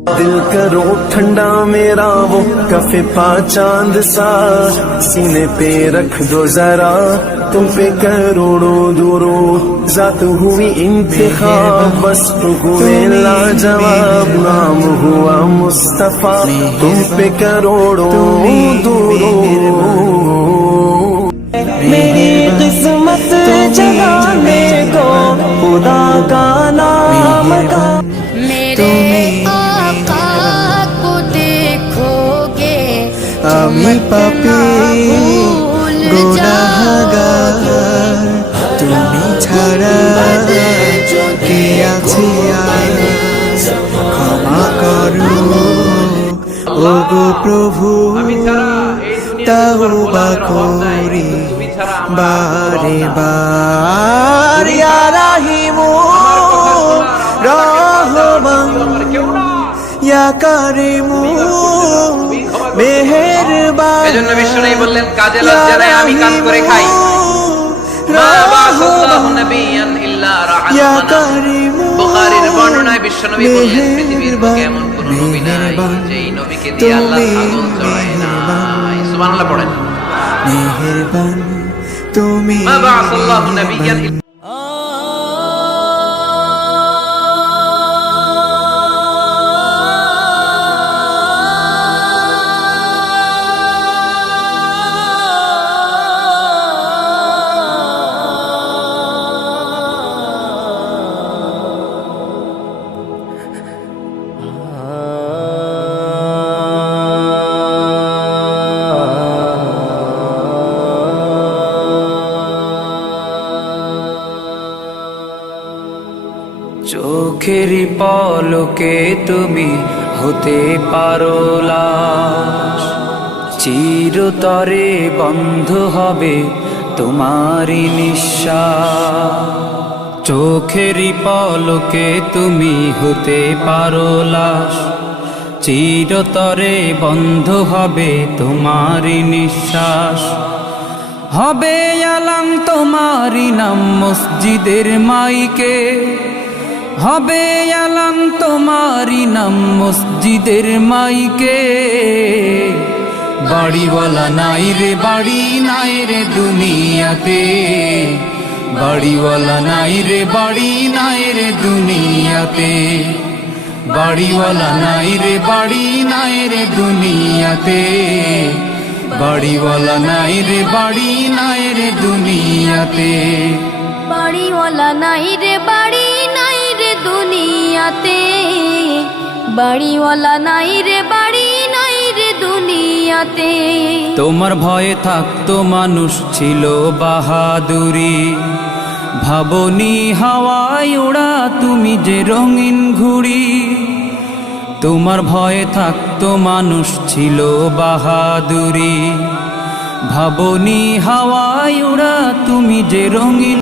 दिल करो ठंडा मेरा वो कफे पा चांद सा, सीने पे रख दो जरा तुम पे करोड़ों दूरों, जात हुई इंतखाब बस हुए लाजवाब, नाम हुआ मुस्तफा तुम पे करोड़ों दूरों। मेरी किस्मत जगाने को खुदा का नाम का, मेरे आका को देखोगे আমি পাপী গুনাহগার, তুমি ছাড়া কে আছে আর, ক্ষমা করো ওগো প্রভু, তাওবা করি বারে বার, ইয়া রাহিমু রহমান ইয়া কারিমু মেহেরবান। এজন্য বিষ্ণু বললেন কাজে লজ্জা নাই আমি কাজ করে খাই, মা বাসাল্লাহু নাবিয়ান ইল্লা রাহমানা। বুখারীর বর্ণনায় বিশ্বনবী বললেন পৃথিবীর বুকে এমন কোন নবী নাই যেই নবীকে দিয়ে আল্লাহ আগুন জ্বালায় না। সুবহানাল্লাহ পড়েন। মেহেরবান তুমি মা বাসাল্লাহু নাবিয়ান। চোখেরই পলকে তুমি হতে পারো লাশ, চিরতরে বন্ধ হবে তোমারই নিঃশ্বাস। চোখেরই পলকে তুমি হতে পারো লাশ, চিরতরে বন্ধ হবে তোমারই নিঃশ্বাস। হবে আলাম তোমারই নাম মসজিদের মাইকে, হবে আলাম তোমারই নাম মসজিদের মাইকে। বাড়িওয়ালা নাই রে বাড়ি নাই রে দুনিয়াতে, বাড়িওয়ালা নাই রে বাড়ি নাই রে দুনিয়াতে, বাড়িওয়ালা নাই রে বাড়ি নাই রে দুনিয়াতে, বাড়িওয়ালা নাই রে বাড়ি নাই রে দুনিয়াতে। বাড়িওয়ালা নাই রে বাড়ি নাই রে দুনিয়াতে, বাড়িওয়ালা নাই রে বাড়ি নাই রে দুনিয়াতে। তোমার ভয়ে থাকতো মানুষ ছিল বাহাদুরি, ভাবনি হাওয়ায় ওড়া তুমি যে রঙিন ঘুড়ি। তোমার ভয়ে থাকতো মানুষ ছিল বাহাদুরি, ভাবনি হাওয়ায় ওড়া তুমি যে রঙিন।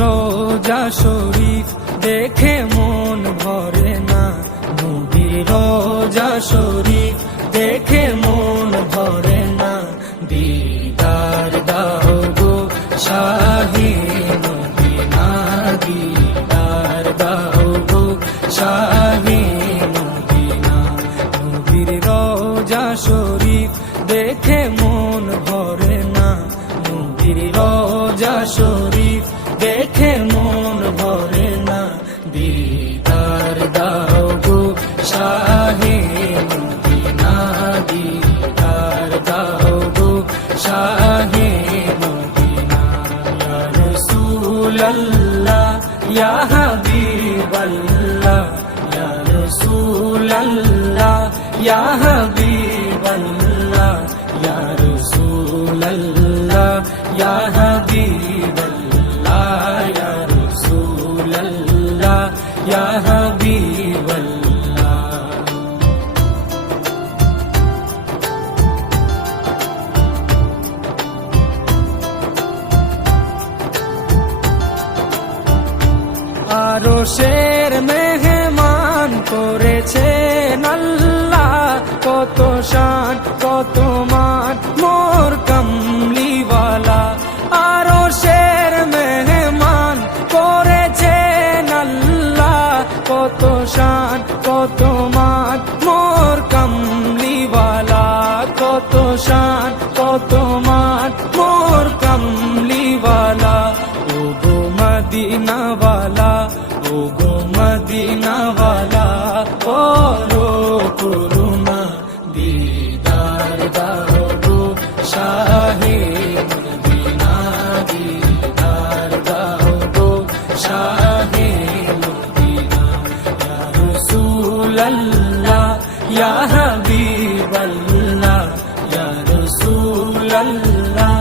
রোজা শরীফ দেখে মন ভরে না, নবীর রোজা শরীফ দেখে মন ভরে না। দিদার দাও গো শাহে মদিনা, দিদার দাও গো শাহে মদিনা। নবীর রোজা শরীফ দেখে মন ভরে না, নবীর রোজা শরীফ দেখে মন ভরে না। দিদার দাও গো শাহে মদিনা, দিদার দাও গো শাহে মদিনা। ইয়া রাসূলুল্লাহ ইয়া হাবিবাল্লাহ, ইয়া রাসূলুল্লাহ ইয়া হাবিবাল্লাহ, ইয়া রাসূলুল্লাহ ইয়া হাবিবাল্লাহ, ইয়া রাসূলুল্লাহ ইয়া হাবিবাল্লাহ। আরশের মেহমান করেছেন আল্লাহ, কত শান কত মান মোর কামলিওয়ালা। আরশের মেহমান করেছেন আল্লাহ, কত শান কত মান মোর কামলিওয়ালা, কত শান কত মান মোর কামলিওয়ালা। ও গো মদিনাওয়ালা, ও গো মদিনাওয়ালা, করো করুণা দিদার দাও গো শাহে মদিনা, দিদার দাও গো শাহে মদিনা। ইয়া রাসূলাল্লাহ ইয়া হাবিবাল্লাহ, ইয়া রাসূলাল্লাহ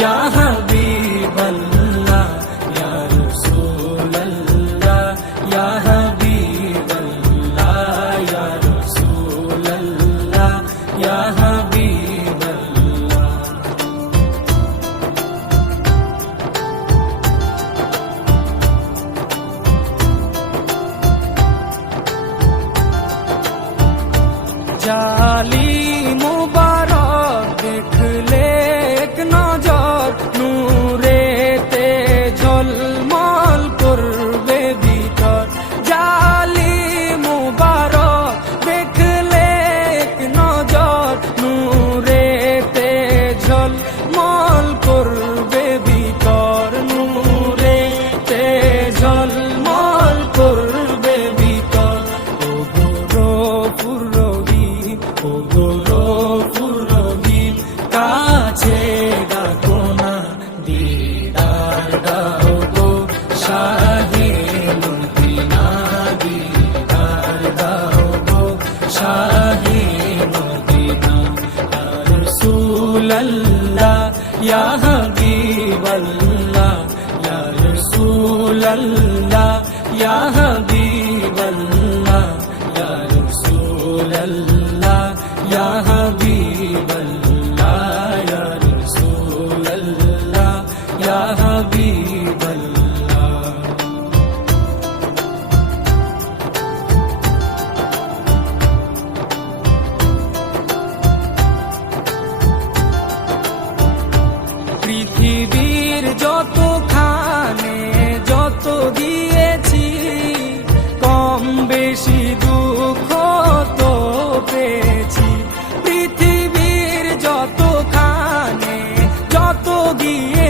ইয়া হাবিবাল্লাহ, ইয়া রাসূলাল্লাহ ইয়া হাবিবাল্লাহ, ইয়া রাসূলাল্লাহ ইয়া হাবিবাল্লাহ। জালি মুবারক দেখলে এক নজর, নূরেতে ঝলমল করবে ভিতর। জালি মুবারক দেখলে এক নজর, নূরেতে ঝলমল করবে ভিতর, নূরেতে ঝলমল করবে ভিতর। ও গৌরবপুর রহিম, ও গৌরবপুর রহিম, কাছে ডাকো না দিদার দাও গো শাহে মদিনা, দিদার দাও গো শাহে মদিনা। ইয়া রাসূলাল্লাহ ইয়া হাবিবাল্লাহ, ইয়া রাসূলাল্লাহ ইয়া হাবিবাল্লাহ, ইয়া রাসূলাল্লাহ ইয়া হাবিবাল্লাহ, ইয়া রাসূলাল্লাহ ইয়া হাবিবাল্লাহ। পৃথিবীর যতখানে যত দিয়েছি, কম বেশি দুঃখ তো পেয়েছি। পৃথিবীর যতখানে যত গিয়ে